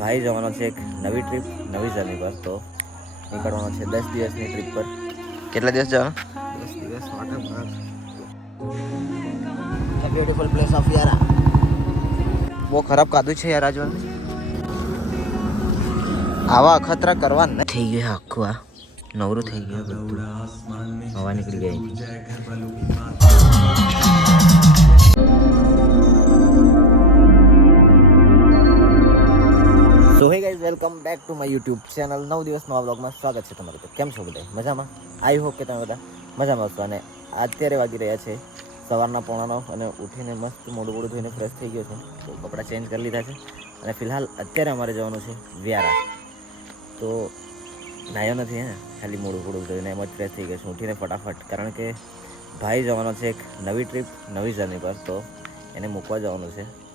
ભાઈ જવાનો છે એક નવી ટ્રીપ નવી જર્ની પર. તો નીકળવાનો છે દસ દિવસની ટ્રીપ પર. કેટલા દિવસ જવાનો? દસ દિવસ બહાર બ્યુટીફુલ પ્લેસ ઓફ યારા બહુ ખરાબ કાદું છે યાર આજુ આવા અખતરા કરવા ન થઈ ગયા આખું આ. નવરું થઈ ગયું હવા નીકળી ગઈ so hey guys welcome back to my YouTube channel નવ દિવસ નવા બ્લોગમાં સ્વાગત છે તમારું કેમ છો બધા? મજામાં? આઈ હોપ કે તમે બધા મજામાં હશો. અને અત્યારે વાગી રહ્યા છે સવારના પોણા અને ઉઠીને મસ્ત મોડું મોડું ધોઈને ફ્રેશ થઈ ગયો છું. તો કપડાં ચેન્જ કરી લીધા છે. અને ફિલહાલ અત્યારે અમારે જવાનું છે વ્યારા. તો નાયો નથી, હે? ખાલી મોડું મોડું ધોઈને એમ જ ફ્રેશ થઈ ગયો છું. ઉઠીને ફટાફટ. કારણ કે ભાઈ જવાનો છે એક નવી ટ્રીપ નવી જર્ની પર. તો એને મૂકવા જવાનું છે.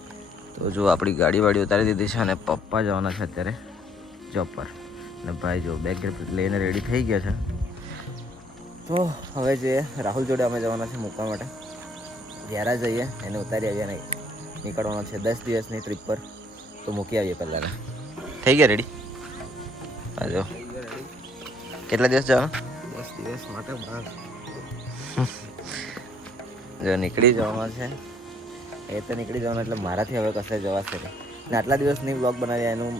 તો જો આપણી ગાડી વાડી ઉતારી દીધી છે અને પપ્પા જવાના છે અત્યારે જોબ પર. અને ભાઈ જો બેગ લઈને રેડી થઈ ગયા છે. તો હવે જે રાહુલ જોડે અમે જવાના છે મૂકવા માટે. વ્યારા જઈએ એને ઉતારી આવીએ નહીં નીકળવાનો છે દસ દિવસની ટ્રીપ પર. તો મૂકી આવીએ પહેલાં થઈ ગયા રેડી હા જો. કેટલા દિવસ જવાના? દસ દિવસ માટે જો નીકળી જવાના છે. એ તો નીકળી જવાનું એટલે મારાથી હવે કશે જવાશે નહીં. ને આટલા દિવસની વ્લોગ બનાવ્યા એનું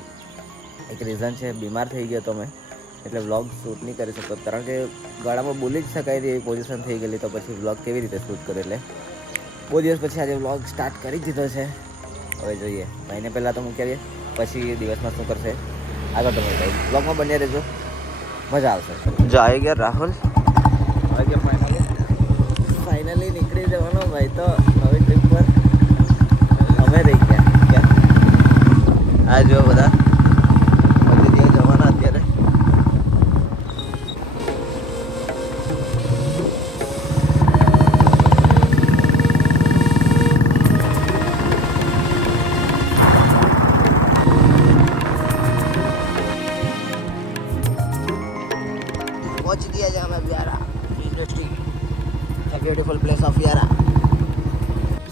એક રીઝન છે બીમાર થઈ ગયો તો મેં. એટલે વ્લોગ શૂટ નહીં કરી શકતો. કારણ કે ગળામાં બોલી જ શકાય એવી પોઝિશન થઈ ગયેલી તો પછી વ્લોગ કેવી રીતે શૂટ કરે એટલે? બહુ દિવસ પછી આજે વ્લોગ સ્ટાર્ટ કરી દીધો છે. હવે જોઈએ. ભાઈને પહેલાં તો મૂકી પછી દિવસમાં શું કરશે? આગળ તમે ભાઈ વ્લોગમાં બન્યા રહેજો. મજા આવશે. જો આવી ગયા રાહુલ? આવી ગયા ફાઇનલી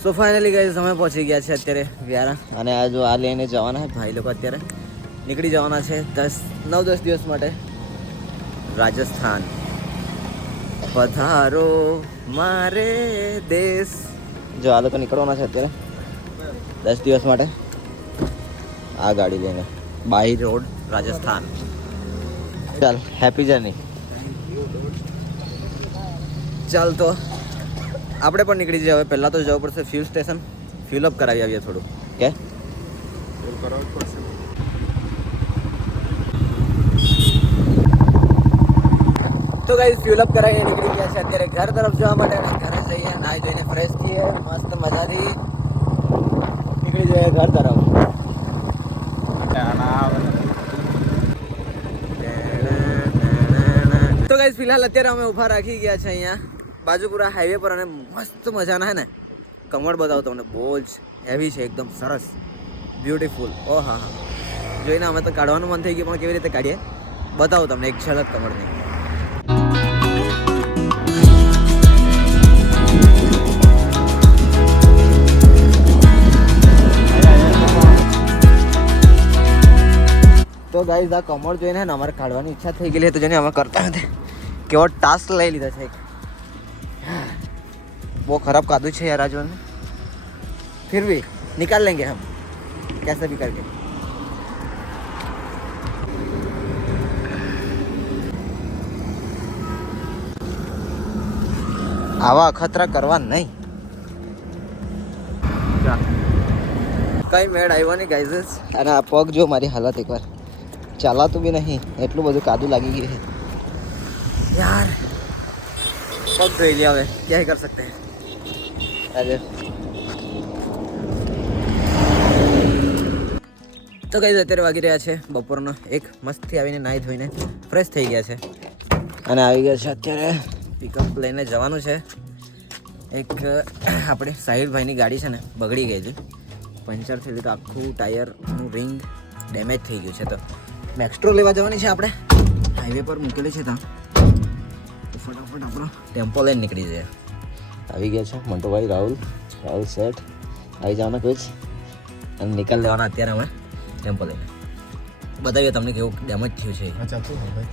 સો ફાઇનલી ગઈ અમે પહોંચી ગયા છે અત્યારે વ્યારા. અને આ જો આ લઈને જવાના છે, ભાઈ લોકો અત્યારે નીકળી જવાના છે દસ, નવ, દસ દિવસ માટે. રાજસ્થાન. પધારો મારે દેશ. જો આ લોકો નીકળવાના છે અત્યારે દસ દિવસ માટે. આ ગાડી લઈને. By road, Rajasthan. ચાલ હેપી જર્ની ચાલ તો. આપણે પણ નીકળી જઈએ હવે. પહેલાં તો જવું પડશે ફ્યુલ સ્ટેશન ફ્યુલ અપ કરાવી આવીએ થોડું. કે તો ગાઈઝ ફ્યુલ અપ કરાવીને નીકળી ગયા છે. અત્યારે ઘર તરફ જવા માટે અને ઘરે જઈએ નાહી ધોઈને ફ્રેશ થઈએ. મસ્ત મજાથી નીકળી જઈએ ઘર તરફ. તો ગાઈઝ ફિલહાલ અત્યારે અમે ઊભા રાખી ગયા છે અહીંયા. બાજુપુરા હાઈવે પર અને મસ્ત મજાના હે ને કમળ બતાવો તમને. બહુ જ હેવી છે, એકદમ સરસ. બ્યુટીફુલ ઓ હા હા. જોઈને અમે તો કાઢવાનું મન થઈ ગયું, પણ કેવી રીતે કાઢીએ? બતાવું તમને એક ઝલક કમળની. તો ગાઈઝ આ કમળ જોઈને ને અમારે કાઢવાની ઈચ્છા થઈ ગયેલી હતી, જેને અમે કરતા નથી. કેવો ટાસ્ક લઈ લીધો છે એક બહુ ખરાબ કાદુ છે યાર आज में फिर भी निकाल लेंगे हम कैसे भी करके આવા અખતરા કરવા નહીં કઈ મેળ આવ્યો નહીં ગાઈઝસ અને આ પગ જો મારી હાલત એકવાર ચાલાતું બી નહીં એટલું બધું કાદુ લાગી ગયું છે યાર પગ ધોઈ લે હવે ક્યાં કર सकते हैं આજે તો કઈ અત્યારે વાગી રહ્યા છે બપોરનો એક મસ્તથી આવીને નાહી ધોઈને ફ્રેશ થઈ ગયા છે અને આવી ગયા છે અત્યારે પિકઅપ લઈને જવાનું છે એક આપણે સાહિલભાઈની ગાડી છે ને બગડી ગઈ હતી પંચર થયેલી તો આખું ટાયરનું રિંગ ડેમેજ થઈ ગયું છે તો મેક્સ્ટ્રો લેવા જવાની છે આપણે હાઈવે પર મૂકેલી છે ત્યાં તો ફટાફટ આપણો ટેમ્પો લઈને નીકળી જાય. આવી ગયા છે મંટુભાઈ રાહુલ રાહુલ સેઠ આવી જવાના કોઈ જ. અને નિકાલ લેવાના અત્યારે અમે ટેમ્પો લઈને. બતાવીએ તમને કેવું ડેમેજ થયું છે. અચ્છા શું હા ભાઈ.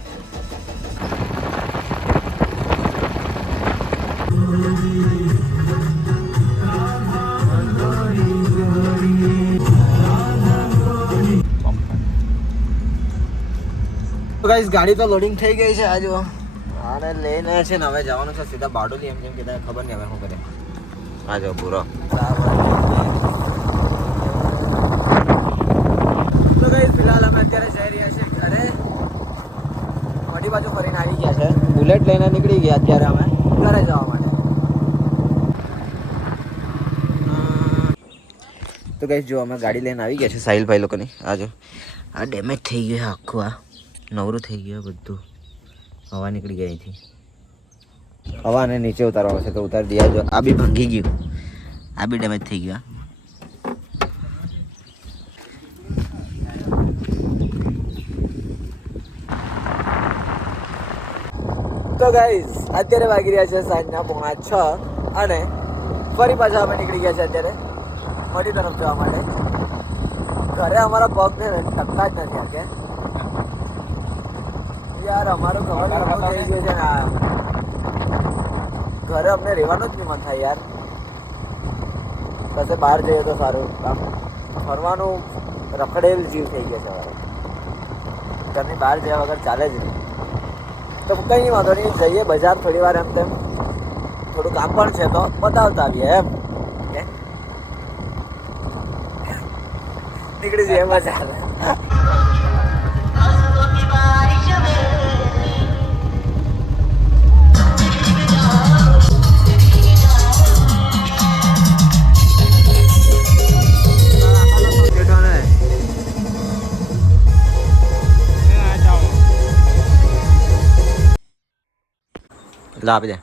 તો ગાઈસ ગાડી તો લોડિંગ થઈ ગઈ છે આજુ આને લઈને છે ને હવે જવાનું છે સીધા બારડોલી એમ જેમ કીધા ખબર નહીં હવે શું કરે. આ જો પૂરો. તો ગાઈસ ફિલહાલ અમે અત્યારે જઈ રહ્યા છીએ ઘરે. મોટી બાજુ ફરીને આવી ગયા છે. બુલેટ લઈને નીકળી ગયા અત્યારે અમે. ઘરે જવા માટે. તો કઈ જો અમે ગાડી લઈને આવી ગયા છે સાહિલભાઈ લોકોની. આ જો. આ ડેમેજ થઈ ગયું આખું આ. નવરું થઈ ગયું બધું. હવા નીકળી ગઈ અહીંથી. હવાને નીચે ઉતારવાનું છે તો ઉતારી દઈએ. જો, આ બી ભાંગી ગયું. આ બી ડેમેજ થઈ ગયું તો ગાઈઝ અત્યારે વાગી રહ્યા છે સાંજના પોણા છ અને ફરી પાછા અમે નીકળી ગયા છે અત્યારે મળી તરફ જવા માટે. ઘરે અમારા પગ ને ટકતા જ નથી આકે યાર અમારું ખબર નહીં થઈ ગયો છે ને ઘરે અમને રહેવાનું જ નહીં મન થાય યાર. કશે બહાર જઈએ તો સારું. આમ ફરવાનું રખડેલ જીવ થઈ ગયો છે અમારે ઘરની બહાર જયા વગર ચાલે જ નહીં. તો કંઈ નહીં વાંધો નહીં. જઈએ બજાર થોડી વાર એમ તેમ. થોડું કામ પણ છે તો બતાવતા આવીએ એમ? નીકળી જઈએ બજાર. લા આપી દે.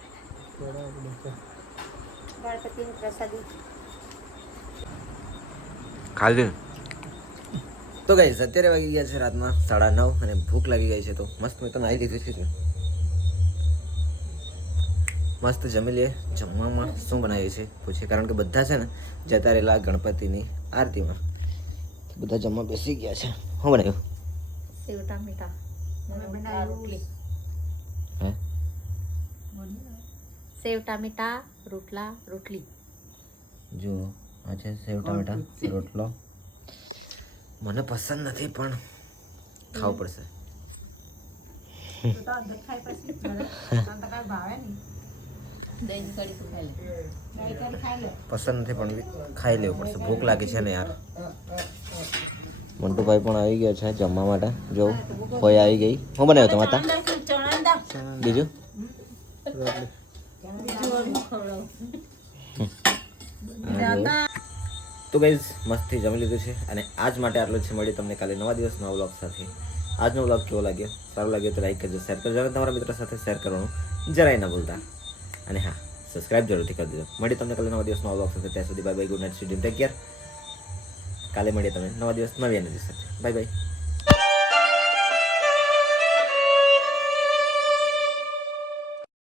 ખાલી તો ગઈ અત્યારે વાગી ગયા છે રાતમાં સાડા નવ અને ભૂખ લાગી ગઈ છે તો મસ્ત મેં તો નાહી લીધું છે મસ્ત જમી લે જમવામાં શું બનાવ્યું છે પૂછે કારણ કે બધા છે ને જતા રહેલા ગણપતિની આરતીમાં. બધા જમવા બેસી ગયા છે. શું બનાવ્યું? સેવ ટામેટા. બનાવ્યું હે? સેવ ટામેટા રોટલા રોટલી. જો આ છે સેવ ટામેટા રોટલો. મને પસંદ નથી પણ ખાવું પડશે. પસંદ નથી પણ ખાઈ લેવું પડશે. ભૂખ લાગી છે ને યાર. મંટુભાઈ પણ આવી ગયા છે જમવા માટે. જો કોઈ આવી ગઈ. હું બનાવ્યો તમારા બીજું? તો ગઈઝ મસ્તથી જમી લીધું છે અને આજ માટે આટલું છે. મળી તમને કાલે નવા દિવસ નવા બ્લોગ સાથે. આજનો બ્લોગ કેવો લાગ્યો? સારો લાગ્યો તો લાઈક કરજો શેર કરજો અને તમારા મિત્રો સાથે શેર કરવાનું જરાય ન ભૂલતા. અને હા સબસ્ક્રાઇબ જરૂરથી કરી દેજો. મળી તમને કાલે નવા દિવસ નવા બ્લોગ સાથે. ત્યાં સુધી બાય બાય ગુડ નાઇટ સ્ટુડિયમ ટેક કેર કાલે મળીએ તમે નવા દિવસ નવી એનર્જી સાથે. Bye bye